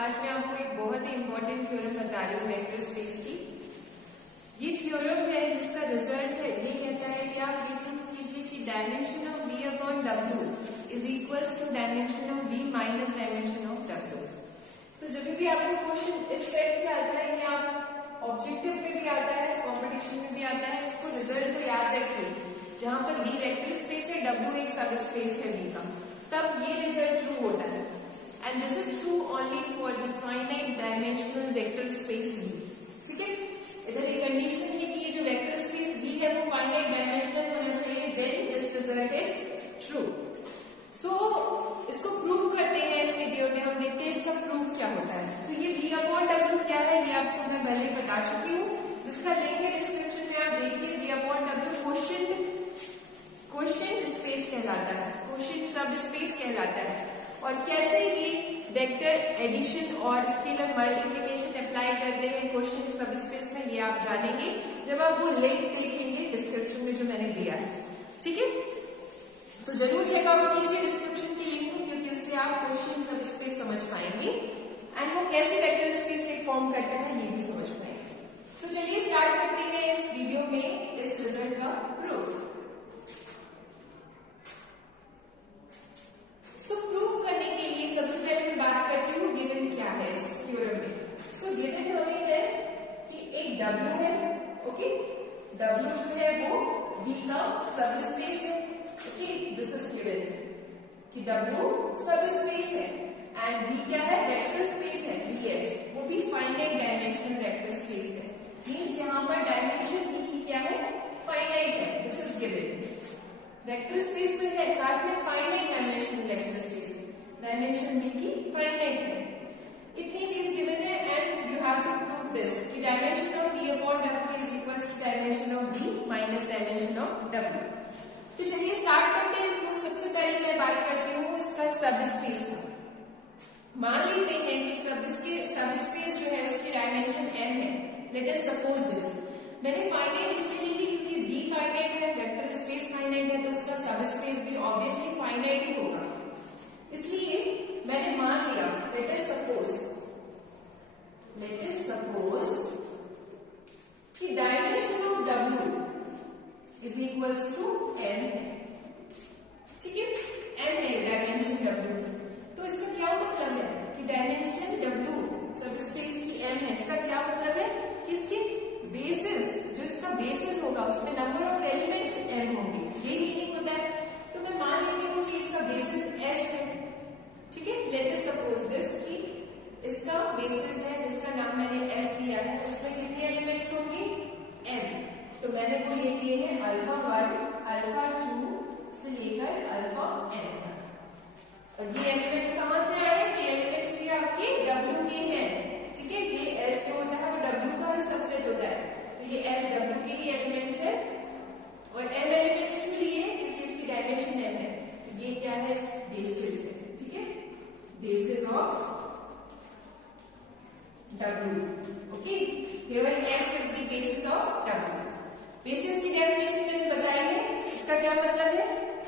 आज मैं आपको एक बहुत ही इंपॉर्टेंट थ्योरम बता रही हूँ वेक्टर स्पेस की। ये थ्योरम है जिसका रिजल्ट है ये कहता है कि आप ये प्रूव कीजिए कि dimension of v upon w is equals to dimension of v minus dimension of w। तो जब भी आपको क्वेश्चन इस टाइप से आता है कि आप ऑब्जेक्टिव में भी आता है, कॉम्पिटिशन में भी आता है, इसको रिजल्ट को याद रखिए। जहां पर v वेक्टर स्पेस है, w एक सब स्पेस है v का, तब ये रिजल्ट ट्रू होता है। And this is true only for the finite dimensional vector space V। ठीक है, इधर एक कंडीशन है कि ये जो वेक्टर स्पेस V है वो फाइनाइट डायमेंशनल होना चाहिए, then this result is true. So इसको प्रूव करते हैं इस वीडियो में, हम देखते हैं इसका प्रूफ क्या होता है। तो ये V अपॉन W क्या है ये आपको मैं पहले ही बता चुकी हूँ, जिसका लिंक है डिस्क्रिप्शन में, आप देखिए। V upon W quotient space कहलाता है, क्वोशिएंट सब स्पेस कहलाता है। और कैसे ये वेक्टर एडिशन और स्केलर मल्टीप्लिकेशन अप्लाई करते हैं क्वेश्चन सब स्पेस में, ये आप जानेंगे जब आप वो लिंक देखेंगे डिस्क्रिप्शन में जो मैंने दिया है। ठीक है, तो जरूर चेकआउट कीजिए डिस्क्रिप्शन की लिंक को, क्योंकि उससे आप क्वेश्चन सब स्पेस समझ पाएंगे एंड वो कैसे वेक्टर स्पेस से फॉर्म करता है ये भी समझ पाएंगे। तो चलिए स्टार्ट करते हैं इस वीडियो में इस रिजल्ट का प्रूफ। W है, ओके, W जो है वो V का सब स्पेस है, ओके, दिस इज गिवन कि W सब स्पेस है एंड V क्या है, वेक्टर स्पेस है, VF, वो भी फाइनाइट डायमेंशनल वेक्टर स्पेस है। मींस यहाँ पर डायमेंशन V की क्या है, फाइनाइट है, this is given. Vector space में है, साथ में finite dimensional vector space, dimension V की फाइनाइट है, इतनी चीज गिवन है and you have to prove this कि dimension of V upon W is equals to dimension of V minus dimension of W। तो चलिए स्टार्ट करते हैं प्रूफ। सबसे पहले मैं बात करती हूँ इसका सब स्पेस का। मान लेते हैं कि सब स्पेस जो है उसकी डायमेंशन m है। लेट अस सपोज दिस, मैंने फाइनाइट इसलिए ले ली क्योंकि V फाइनाइट है, वेक्टर स्पेस फाइनाइट है, तो उसका सब स्पेस भी ऑब्वियसली फाइनाइट ही होगा। इसलिए मैंने मान लिया, लेट अस सपोज कि dimension of W is equals to m है। ठीक है, m है डायमेंशन W की। तो इसका क्या मतलब है कि डायमेंशन W सब स्पेस की m है। इसका क्या मतलब है कि इसके बेसिस, जो इसका बेसिस होगा उसमें नंबर ऑफ एलिमेंट्स m होंगे, ये मीनिंग होता है। तो मैं मान लेती हूँ कि इसका बेसिस s है। ठीक है, लेट अस सपोज दिस कि इसका बेसिस है जिसका नाम मैंने S दिया है, उसमें कितने एलिमेंट्स होंगे, m। तो मैंने तो ये दिए हैं अल्फा 1, अल्फा 2 से लेकर अल्फा m तक। और ये एलिमेंट्स कहां से आए, ये एलिमेंट्स भी आपके W के हैं। ठीक है, ये S जो होता है वो W का ही सबसेट होता है, तो ये S W के ही एलिमेंट्स है। और m एलिमेंट्स के लिए क्योंकि इसकी डायमेंशन m है, तो ये क्या है, बेसिस है। ठीक है, basis of W, okay, here S is the basis of W। Basis की डेफिनेशन मैंने बताई है, इसका क्या मतलब है,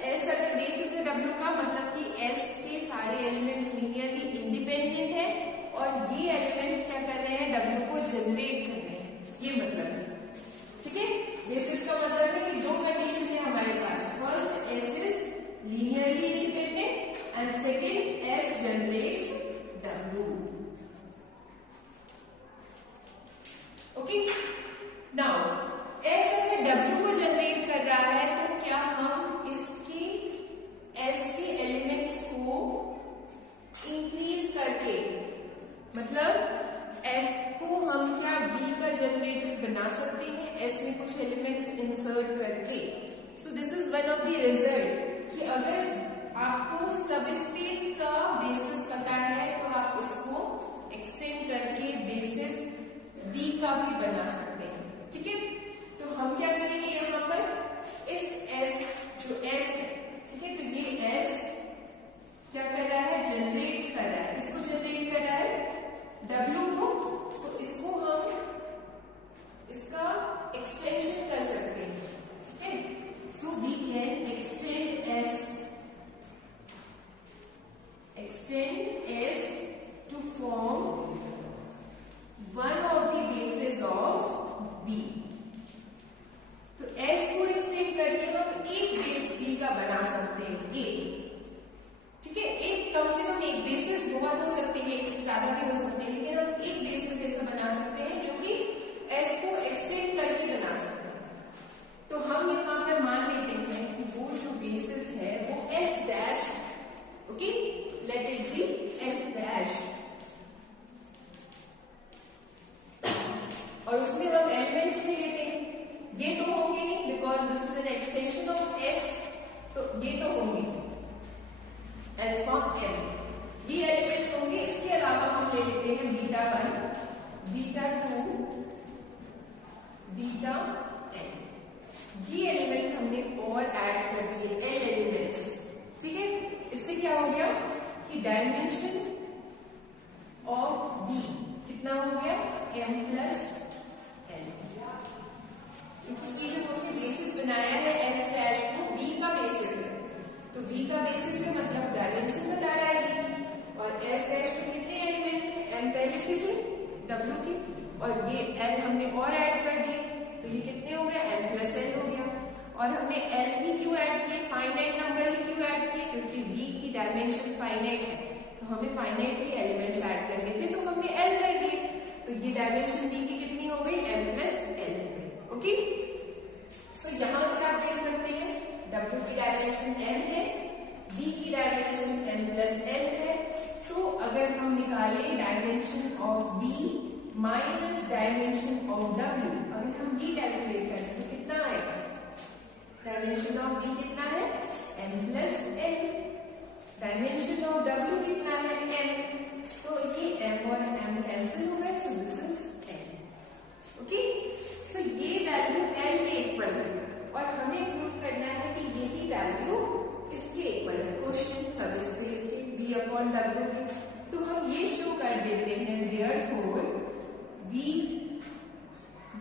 S अगर बेसिस है W का मतलब कि S के सारे एलिमेंट्स लीनियरली इंडिपेंडेंट है और ये एलिमेंट्स क्या कर रहे हैं, W को जनरेट कर रहे हैं, ये मतलब है। ठीक है, बेसिस का मतलब है कि दो कंडीशन है हमारे पास, first S is linearly independent and second S generates W। Okay, now S अगर W को जनरेट कर रहा है तो क्या हम इसकी S के एलिमेंट्स को इंक्रीज करके, मतलब S को हम क्या V का जनरेटर बना सकते हैं, S में कुछ एलिमेंट्स इंसर्ट करके। सो this is one of the result कि अगर आपको सब स्पेस का बेसिस पता है तो आप उसको एक्सटेंड करके बेसिस V का भी बना सकते हैं। ठीक है, तो हम क्या करेंगे, यहाँ पर इस S जो S है, ठीक है, तो ये S क्या कर रहा है, जनरेट कर रहा है, इसको जनरेट कर रहा है W को, तो इसको हम इसका एक्सटेंशन कर सकते हैं। ठीक है, so we can extend S to form ज्यादा भी हो सकते हैं, लेकिन हम एक बेसिस ऐसा बना सकते हैं जो कि एस को एक्सटेंड करके बना सकते हैं। तो हम यहाँ पे मान लेते हैं कि वो जो बेसिस है वो S dash, okay, let it be S dash, और उसमें हम एलिमेंट्स ले लेते हैं। ये तो होंगे because this is an extension of S, तो ये तो होंगे अल्फा एम, ये एलिमेंट्स होंगे। इसके अलावा हम ले लेते हैं बीटा 1, बीटा 2, बीटा एन, ये एलिमेंट्स हमने और ऐड कर दिए, एल एलिमेंट्स, ठीक है। इससे क्या हो गया कि डायमेंशन ऑफ बी कितना हो गया, एम प्लस एन, क्योंकि ये जो हमने बेसिस बनाया है एस डैश को वी का बेसिस है, तो वी का बेसिस है मतलब डायमेंशन बता रहा है वी की, और एस डैश में कितने एलिमेंट्स हैं, एन पहले से थे डब्ल्यू के, और ये एल हमने और ऐड कर दिए, तो ये कितने हो गए, एम प्लस एल हो गया। और हमने एल ही क्यों ऐड किए, फाइनाइट नंबर ही क्यों ऐड किए, क्योंकि वी की डायमेंशन फाइनाइट है, तो हमें फाइनाइट ही एलिमेंट्स ऐड करने थे, तो हमने एल कर दिए, तो ये डायमेंशन वी की कितनी हो गई, एम प्लस एल हो गई, ओके। सो यहां से आप देख सकते हैं डब्ल्यू की डायमेंशन एम है, बी की डायमेंशन एम प्लस एल है, तो अगर हम निकालें dimension of B minus dimension of W, अगर हम ये कैलकुलेट करें तो कितना आएगा, डायमेंशन ऑफ बी कितना है, M plus L, dimension of W कितना है, एम, तो ये एम और एम कैंसिल हो गए, so this is N, okay. So ये वैल्यू एल के इक्वल है, और हमें प्रूव करना है कि यही वैल्यू इसके इक्वल है, क्वेश्चन सब स्पेस के बी अपॉन डब्ल्यू के, तो हम ये शो कर देते हैं therefore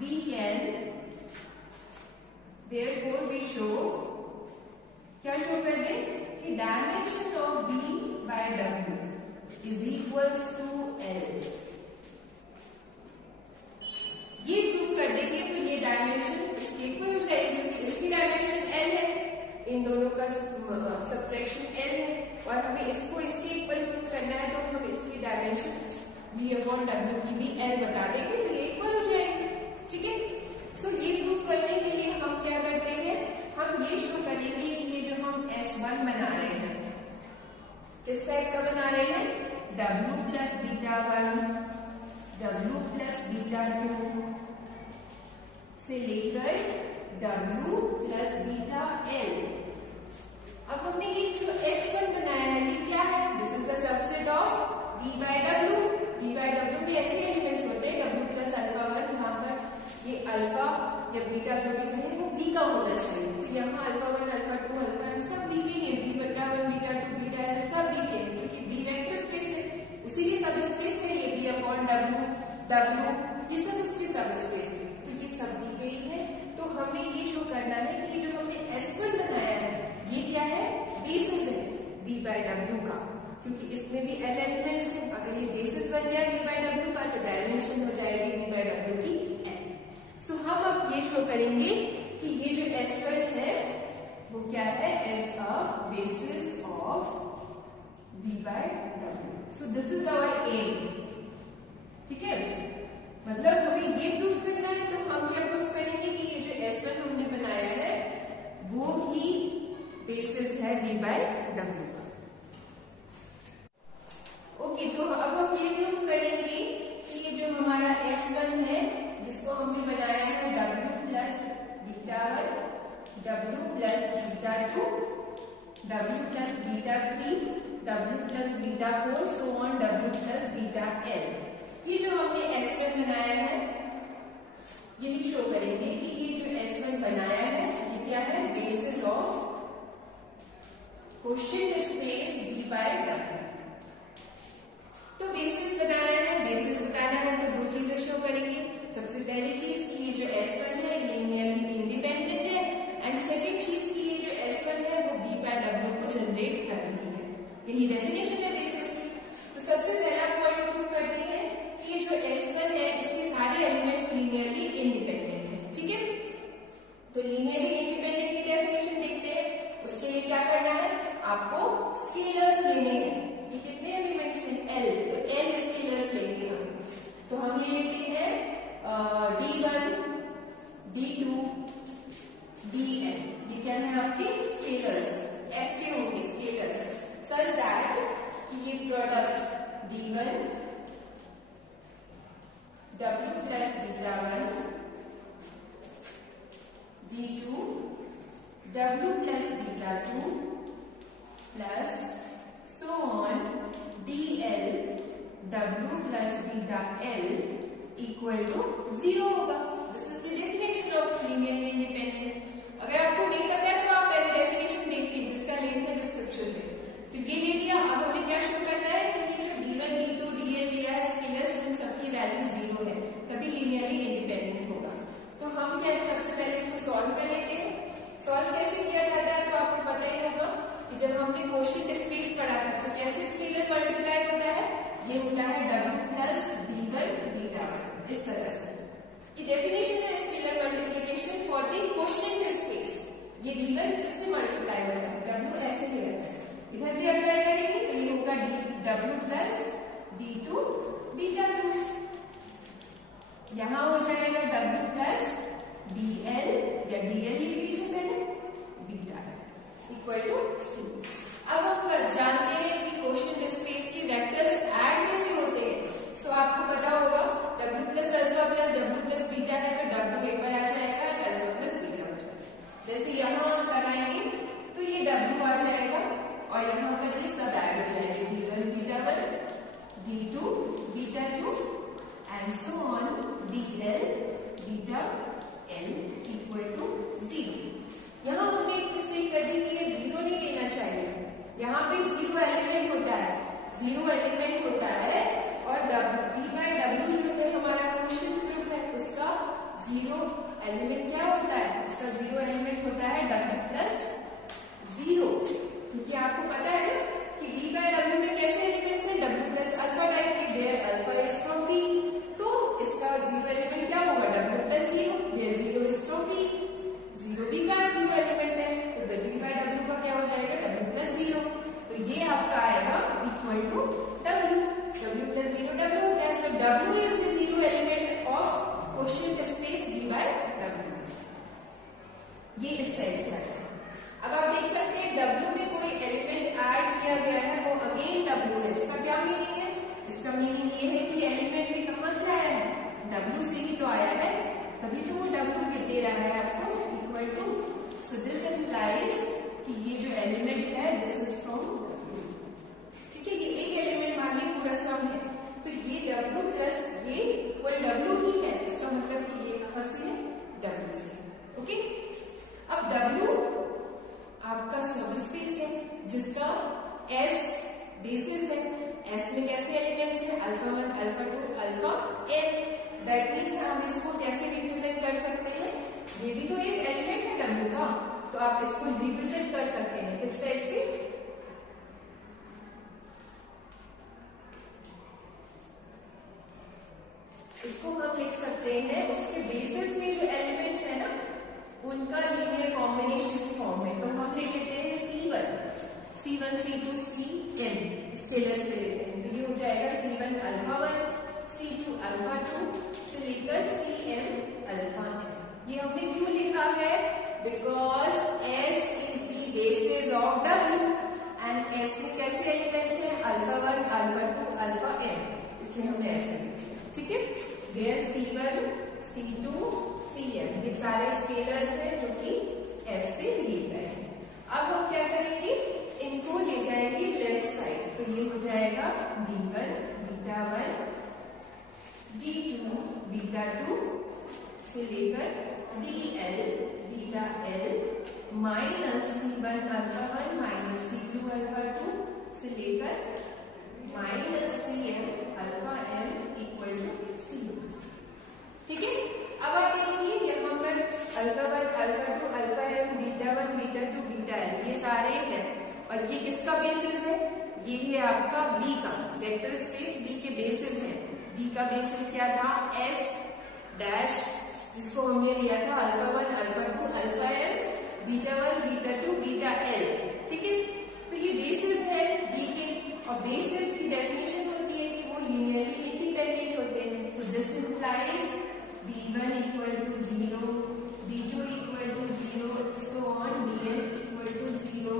we can, therefore we show, क्या शो कर दे कि dimension of B by W is equals to L, ये प्रूव कर देंगे तो ये डायमेंशन इसके इक्वल हो जाएगी, क्योंकि इसकी डायमेंशन L है, इन दोनों का सबट्रैक्शन L है, और हमें इसको इसके इक्वल प्रूव करना है, तो हम इसकी डायमेंशन B अपॉन W की भी L बता देंगे, तो ये इक्वल हो जाएंगे, ठीक है। सो ये प्रूव करने के लिए हम क्या करते हैं, हम ये शो करेंगे कि ये जो हम S1 बना रहे हैं किस टाइप का बना रहे हैं, W plus beta 1, W plus beta 2 से लेकर W प्लस बीटा L। अब हमने ये जो S1 बनाया है ये क्या है, this is the subset of B by W, B by W भी ऐसे एलिमेंट्स होते हैं W प्लस अल्फा 1, जहां पर ये अल्फा या बीटा जो भी कहें वो बी का होना चाहिए, तो यहाँ अल्फा 1, अल्फा 2, अल्फा एम सब बी के हैं, बी बटा 1, बीटा 2, बीटा एल सब बी के हैं, क्योंकि बी वेक्टर स्पेस है, उसी की सब स्पेस है, ये बी अपॉन डब्ल्यू, ये सब उसकी सब स्पेस है, तो ये सब बी के ही है। तो हमें ये शो करना है कि जो हमने S1 बनाया है ये क्या है, बेसिस है बी बाय डब्ल्यू का, क्योंकि इसमें भी एल एलिमेंट्स है, अगर ये बेसिस बन गया बी बाय डब्ल्यू का तो डायमेंशन हो जाएगी बी बाय डब्ल्यू की एल। सो हम अब ये शो करेंगे कि ये जो S1 है वो क्या है, as a basis of B by W। So this is our M, ठीक है, मतलब हमें ये प्रूफ करना है, तो हम क्या प्रूफ करेंगे कि ये जो S1 हमने बनाया है वो ही बेसिस है B by W का, ओके। तो अब हम ये प्रूफ करेंगे कि ये जो हमारा S1 है जिसको हमने बनाया है W plus beta 1, W plus beta 2, W plus beta 3, W plus beta 4, so on W plus beta L, ये जो हमने S1 बनाया है ये भी शो करेंगे कि ये जो S1 बनाया है ये क्या है, basis of quotient space B by W। तो बेसिस बनाना है, बेसिस बताना है तो दो चीजें शो करेंगे, सबसे पहली चीज कि ये जो S1 है लीनियरली इंडिपेंडेंट है, एंड सेकंड चीज कि ये जो S1 है वो B by W को जनरेट कर रही है, यही डेफिनेशन है बेसिस की। तो सबसे पहला पॉइंट प्रूव करते हैं कि ये जो S1 है इसके सारे एलिमेंट्स लीनियरली इंडिपेंडेंट है, ठीक है। तो लीनियरली इंडिपेंडेंट की डेफिनेशन देखते हैं, उसके लिए क्या करना है, आपको स्केलर्स लेने हैं, ये कितने एलिमेंट्स हैं, L, तो L स्केलर इक्वल टू 0 होगा। This is the definition of linearly independence. अगर आपको नहीं पता है तो आप पहले डेफिनेशन देखिए, जिसका लिंक है डिस्क्रिप्शन में। तो ये ले लिया। अब हमें क्या शो करना है कि ये जो d1 d2 dl लिया है स्केलर्स, उन सबकी वैल्यू 0 है, तभी लीनियरली इंडिपेंडेंट होगा। तो हम क्या सबसे पहले इसको सॉल्व कर लेते हैं। सॉल्व कैसे किया जाता है तो आपको पता ही होगा कि जब हमने क्वोशिएंट स्पेस पढ़ा था तो कैसे स्केलर मल्टीप्लाई होता है, ये होता है w प्लस d1 बीटा 1, इस तरह से। ये डेफिनेशन है scalar multiplication for the quotient space. ये d1 किससे मल्टीप्लाई होता है, w ऐसे ही रहता है। इधर भी अप्लाई करेंगे तो ये होगा w प्लस d2 बीटा 2। यहां हो जाएगा w प्लस dl या dl लिख लीजिए पहले, बीटा इक्वल टू c। अब हम जानते हैं कि क्वोशिएंट स्पेस के वेक्टर्स ऐड कैसे होते हैं। सो आपको पता होगा w plus alpha plus w plus beta है तो w एक बार आ जाएगा, अल्फा प्लस बीटा हो जाएगा। जैसे यहां हम लगाएंगे तो ये w आ जाएगा और यहाँ पर ये सब ऐड हो जाएंगे, d1 beta 1, d2 beta 2 and so on dl beta l equal to 0। यहाँ हमने एक मिस्टेक कर दी कि ये 0 नहीं लेना चाहिए। यहाँ पे 0 एलिमेंट होता है, 0 एलिमेंट होता है और v बाय w जो है हमारा क्वोशिएंट ग्रुप है, उसका 0 एलिमेंट क्या होता है, उसका 0 एलिमेंट होता है w प्लस 0। क्योंकि आपको पता है कि v बाय w में कैसे एलिमेंट्स हैं, w प्लस अल्फा टाइप के, where alpha is from v। तो इसका 0 एलिमेंट क्या होगा, w plus 0, where 0 is from v। 0 v का 0 एलिमेंट है तो v बाय w का क्या हो जाएगा, w प्लस 0। तो ये आपका आएगा equal to w plus 0 w होता है। So w is the 0 element of quotient space v by w। ये इस साइड से आ जाएगा। अब आप देख सकते हैं W में कोई एलिमेंट ऐड किया गया है, वो अगेन W है। इसका क्या मीनिंग है, इसका मीनिंग ये है कि एलिमेंट भी कहां से आया है, W से ही तो आया है, तभी तो वो W दे रहा है आपको equal to. So this implies कि ये जो एलिमेंट है दिस इज फ्रॉम W। ठीक है, ये एक एलिमेंट मानिए पूरा सम है, तो ये W प्लस ये इक्वल W ही है। इसका मतलब कि ये कहां से है, W से। ओके, अब W आपका सब स्पेस है जिसका S बेसिस है। S में कैसे एलिमेंट्स हैं, alpha 1 alpha 2 alpha n। That means हम इसको कैसे रिप्रेजेंट कर सकते हैं, ये भी तो एक एलिमेंट है W का, तो आप इसको रिप्रेजेंट कर सकते हैं किस टाइप से, इसको हम लिख सकते हैं उसके बेसिस में जो एलिमेंट्स है ना उनका लीनियर कॉम्बिनेशन फॉर्म में। तो हम ले लेते हैं C1 C2 Cn स्केलर्स ले लेते हैं। तो ये हो जाएगा C1 अल्फा 1 C2 अल्फा 2 से लेकर Cm अल्फा n। ये हमने क्यों लिखा है, because S is the basis of W and S में कैसे एलिमेंट्स हैं, अल्फा 1 अल्फा 2 अल्फा n, इसलिए हमने ऐसे लिखा। ठीक है, वेयर C1 C2 Cm ये सारे स्केलर्स हैं जो कि F से लिए गए हैं। अब हम क्या करेंगे, इनको ले जाएंगे लेफ्ट साइड। तो ये हो जाएगा d1 बीटा 1 d2 बीटा 2 से लेकर dl beta l minus C1 alpha 1 minus C2 alpha 2 से लेकर minus Cm alpha m equal to 0। ठीक है, अब आप देखिए यहाँ पर alpha 1 alpha 2 alpha m beta 1 beta 2 beta l ये सारे हैं और ये किसका बेसिस है, ये है आपका V का वेक्टर स्पेस V के बेसिस है। V का बेसिस क्या था, S डैश, जिसको हमने लिया था alpha 1 alpha 2 alpha m beta 1 beta 2 beta l। ठीक है, तो ये बेसिस है V के, और बेसिस की डेफिनेशन होती है कि वो लीनियरली इंडिपेंडेंट होते हैं। सो this implies B1 equal to 0, B2 equal to 0, so on, dl equal to 0,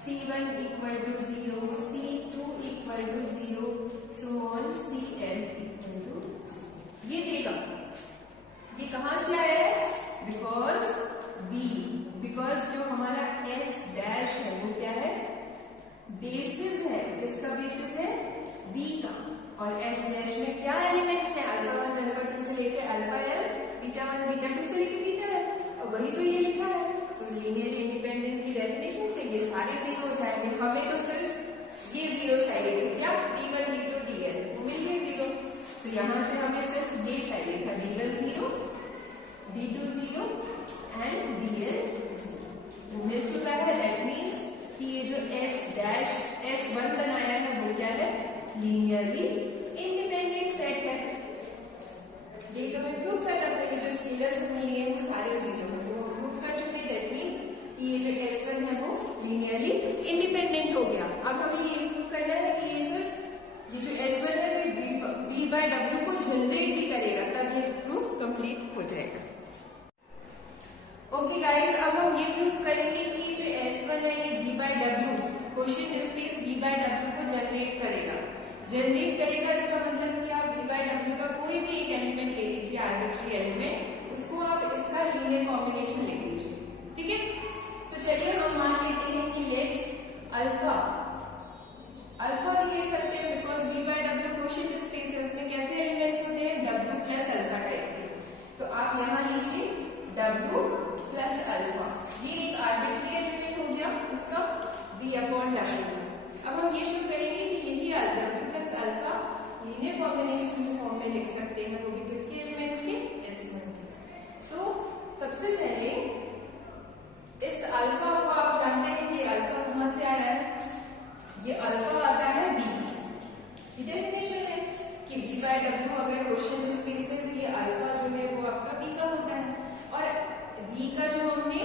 C1 equal to 0, C2 equal to 0, so on, Cn equal to 0। ये देगा, ये कहां से आया है, बिकॉज जो हमारा S डैश है वो क्या है, बेसिस है। किसका बेसिस है, V का, और S डैश में क्या एलिमेंट्स है, अल्फा 1 अल्फा 2 लेकर अल्फा एल, बीटा 1 बीटा 2 से लेकर बीटा एल, और वही तो ये लिखा है। तो लीनियरली इंडिपेंडेंट की डेफिनेशन से ये सारे जीरो हो जाएंगे। हमें तो सिर्फ ये जीरो चाहिए थे, क्या d1 d2 dl, वो मिल गए जीरो। तो यहाँ से हमें सिर्फ ये चाहिए था, d1 zero, d2 zero and dl वो मिल चुका है। दैट मीन्स कि ये जो s डैश s1 बनाया है वो क्या है, लीनियरली इंडिपेंडेंट सेट है। ये तो हमें प्रूव करना था कि जो स्केलर्स हमने लिए हैं वो सारे जीरो हैं, वो प्रूव कर चुके। दैट मीन्स कि ये जो s1 है वो लीनियरली इंडिपेंडेंट हो गया। अब हमें ये प्रूव करना है कि ये सिर्फ ये जो s1 है वो v by w को जनरेट भी करेगा, तब ये प्रूफ कंप्लीट हो जाएगा। ओके गाइस, अब हम ये प्रूफ करेंगे कि जो s1 है ये v by w quotient space v by w को जनरेट करेगा। जनरेट करेगा इसका मतलब कि आप v by w का कोई भी एक एलिमेंट ले लीजिए, आर्बिट्री एलिमेंट, उसको आप इसका लीनियर कॉम्बिनेशन लिख लीजिए, ठीक है। तो चलिए हम मान लेते हैं कि लेट अल्फा भी ले सकते हैं because v by w quotient space है, उसमें कैसे एलिमेंट्स होते हैं, w प्लस अल्फा टाइप के। तो आप यहाँ लीजिए w प्लस अल्फा, ये एक आर्बिट्री एलिमेंट हो गया इसका v अपॉन w। अब हम ये शुरू करेंगे कि यही w plus alpha linear combination के फॉर्म में लिख सकते हैं, वो भी किसके एलिमेंट्स के, s1 के। तो सबसे पहले इस अल्फा को आप जानते हैं कि अल्फा कहाँ से आया है, ये अल्फा आता है b से। डेफिनेशन है कि v by w अगर क्वोशिएंट स्पेस है तो ये अल्फा जो है वो आपका b का होता है, और v का जो हमने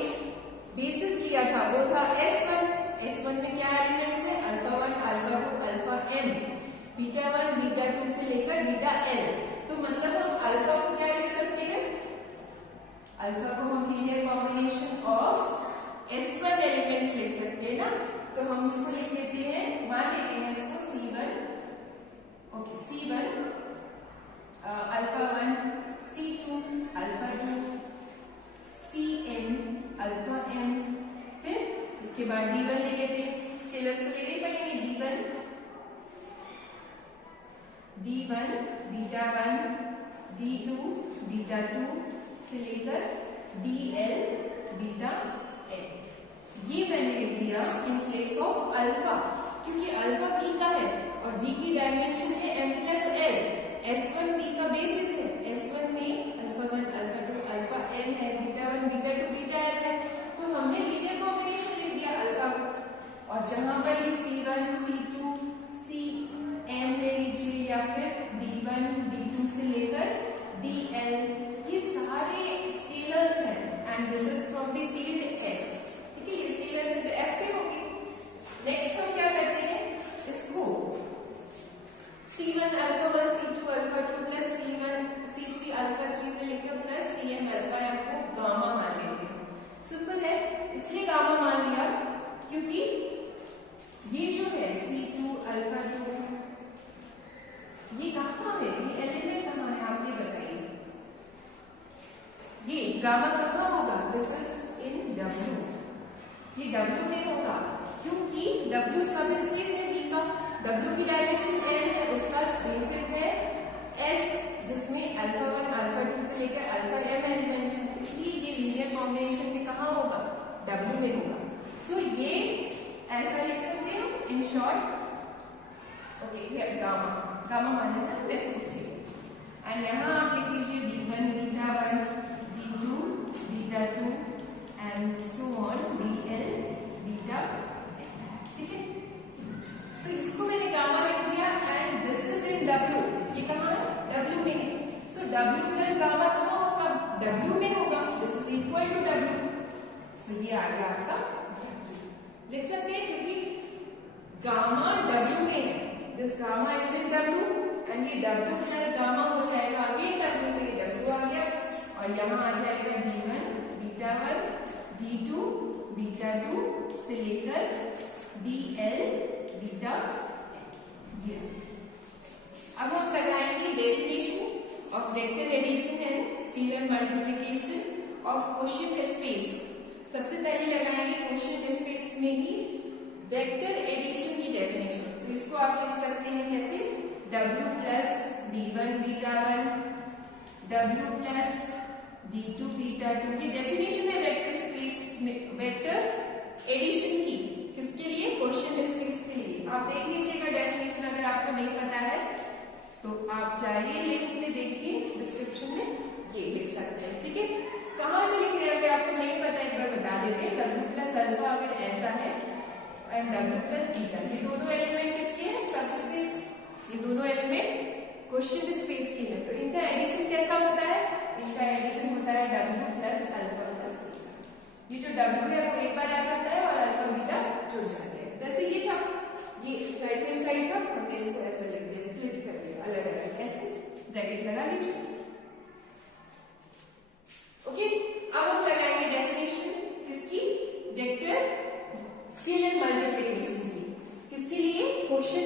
बेसिस लिया था वो था s1। s1 में क्या एलिमेंट्स है, alpha 1 alpha 2 alpha m, beta 1 beta 2 से लेकर बीटा l। तो मतलब हम अल्फा को क्या लिख सकते हैं, अल्फा को हम linear combination of s1 elements लिख सकते हैं ना। तो हम इसको लिख लेते हैं, मान लेते हैं इसको c1, okay c1 alpha 1, c2 alpha 2, cn alpha m, फिर उसके बाद d1 ले लेते हैं, स्केलर से लेने पड़ेंगे, d1 बीटा 1 d2 बीटा 2 से लेकर dl बीटा l। ये मैंने लिख दिया इन प्लेस ऑफ अल्फा, क्योंकि अल्फा v का है और v की डायमेंशन है m plus l, s1 v का बेसिस है, s1 में अल्फा 1 अल्फा 2 अल्फा n है, बीटा 1 बीटा 2 बीटा l है। तो हमने लीनियर कॉम्बिनेशन लिख दिया अल्फा को, और जहां पर ये c1 c2 cm ले लीजिए या फिर d1 d2 से लेकर dl, ये सारे स्केलर्स हैं and this is from the field f, ठीक है। ये स्केलर्स हैं तो f से होंगे। नेक्स्ट हम क्या करते हैं, इसको c1 alpha 1 c2 alpha 2 plus c1 c3 alpha 3 से लेकर प्लस cm अल्फा m को गामा मान लेते हैं। सिंपल है, इसलिए गामा मान लिया क्योंकि ये जो है c2 अल्फा 2 ये कहाँ है, ये एलिमेंट कहाँ है, आप ये बताइए, ये गामा कहाँ होगा, दिस इज इन w, ये w में होगा क्योंकि w सब स्पेस है b का, w की डायमेंशन m है, उसका बेसिस है s जिसमें अल्फा 1 अल्फा 2 से लेकर अल्फा m एलिमेंट्स हैं, इसलिए ये लीनियर कॉम्बिनेशन में कहाँ होगा, w में होगा। सो ये ऐसा लिख सकते हैं इन शॉर्ट, ओके ये गामा माने ना, लेट्स ठीक है। एंड यहाँ आप लिख दीजिए d1 beta 1 d2 beta 2 and so on dl beta, ठीक है। तो इसको मैंने गामा लिख दिया and this is in w, ये कहाँ है, w में है। सो w प्लस गामा कहाँ होगा, w में होगा, this is equal to w। So ये आ गया आपका w, लिख सकते हैं क्योंकि गामा w में है, this gamma is in w and ये w प्लस गामा हो जाएगा अगेन w, तो ये w आ गया और यहाँ आ जाएगा d1 बीटा 1 d2 बीटा 2 से लेकर dl बीटा। अब हम लगाएंगे definition of vector addition and scalar multiplication of quotient space. सबसे पहले लगाएंगे क्वोशिएंट स्पेस में ही वेक्टर एडिशन की डेफिनेशन। तो इसको आप लिख सकते हैं कैसे, w plus d1 beta 1 W plus D2 beta 2। ये डेफिनेशन है वेक्टर स्पेस में, वेक्टर एडिशन की। किसके लिए? क्वेश्चन स्पेस के लिए। आप देख लीजिएगा डेफिनेशन, अगर आपको नहीं पता है तो आप जाइए लिंक में देखिए, डिस्क्रिप्शन में ये लिख सकते हैं। ठीक है, कहां से लिख रहे हैं? अगर आपको नहीं पता एक बार बता देते हैं। W प्लस अल्फा अगर ऐसा है एंड W प्लस बीटा, ये दोनों एलिमेंट किसके हैं? सबस्पेस। ये दोनों एलिमेंट क्वेश्चन स्पेस की है, तो इनका एडिशन कैसा होता है? इनका एडिशन होता है W plus alpha plus beta. ये जो W है वो एक बार आ जाता है और अल्फा बीटा जुड़ जाते हैं। वैसे ये था, ये राइट हैंड साइड था, हमने इसको ऐसा लिख दिया, स्प्लिट कर दिया अलग अलग, ऐसे ब्रैकेट लगा लीजिए। ओके, अब हम लगाएंगे डेफिनेशन किसकी? वेक्टर स्केलर मल्टीप्लिकेशन की। किसके लिए? क्वेश्चन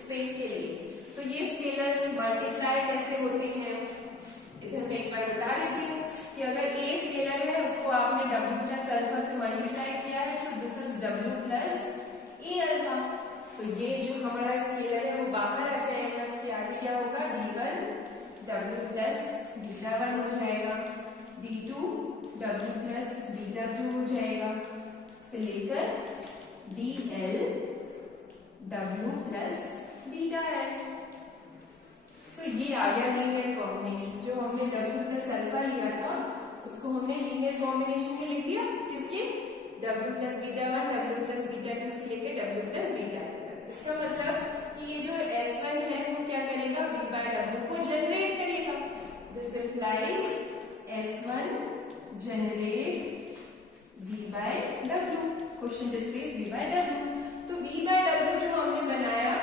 स्पेस के लिए। तो ये स्केलर्स मल्टीप्लाई कैसे होते हैं इधर मैं एक बार बता देती हूँ कि अगर ए स्केलर है उसको आपने W प्लस अल्फा से मल्टीप्लाई किया है, सो this is W plus A alpha. तो ये जो हमारा स्केलर है वो बाहर आ जाएगा, इसके आगे क्या होगा? D1 W प्लस बीटा 1 हो जाएगा, D2 W प्लस बीटा 2 हो जाएगा, से लेकर DL W प्लस बीटा है। सो ये आ गया लीनियर कॉम्बिनेशन। जो हमने W प्लस अल्फा लिया था उसको हमने लीनियर कॉम्बिनेशन में लिख दिया। किसके? W plus beta 1 W plus beta 2 से लेकर W प्लस बीटा 2। इसका मतलब कि ये जो S1 है वो क्या करेगा? V बाय W को जनरेट करेगा। This implies S1 generate V by W, question space V by W। तो V बाय W जो हमने बनाया,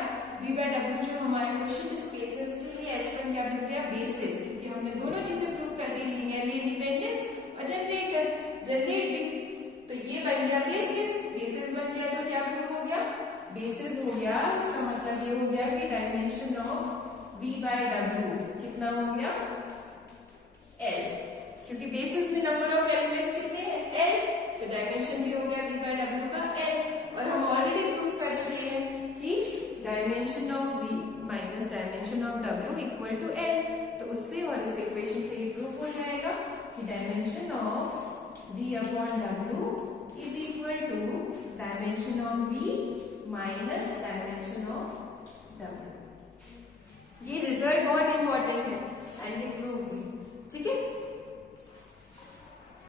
V बाय W जो हमारा क्वेश्चन स्पेस है, उसके लिए S1 क्या बन गया? बेसिस, क्योंकि हमने दोनों चीजें प्रूव कर दी, लीनियरली इंडिपेंडेंस और जनरेट भी। तो ये बन गया बेसिस, बेसिस बन गया तो क्या प्रूव हो गया? बेसिस हो गया। इसका मतलब ये हो गया कि dimension of V by W कितना हो गया? L, क्योंकि बेसिस में नंबर ऑफ एलिमेंट्स कितने हैं? L, तो डायमेंशन भी हो गया V बाय W का L। और हम ऑलरेडी प्रूव कर चुके हैं कि dimension of V minus dimension of W equal to L। तो उससे और इस इक्वेशन से ये प्रूव हो जाएगा कि dimension of V upon W is equal to dimension of V minus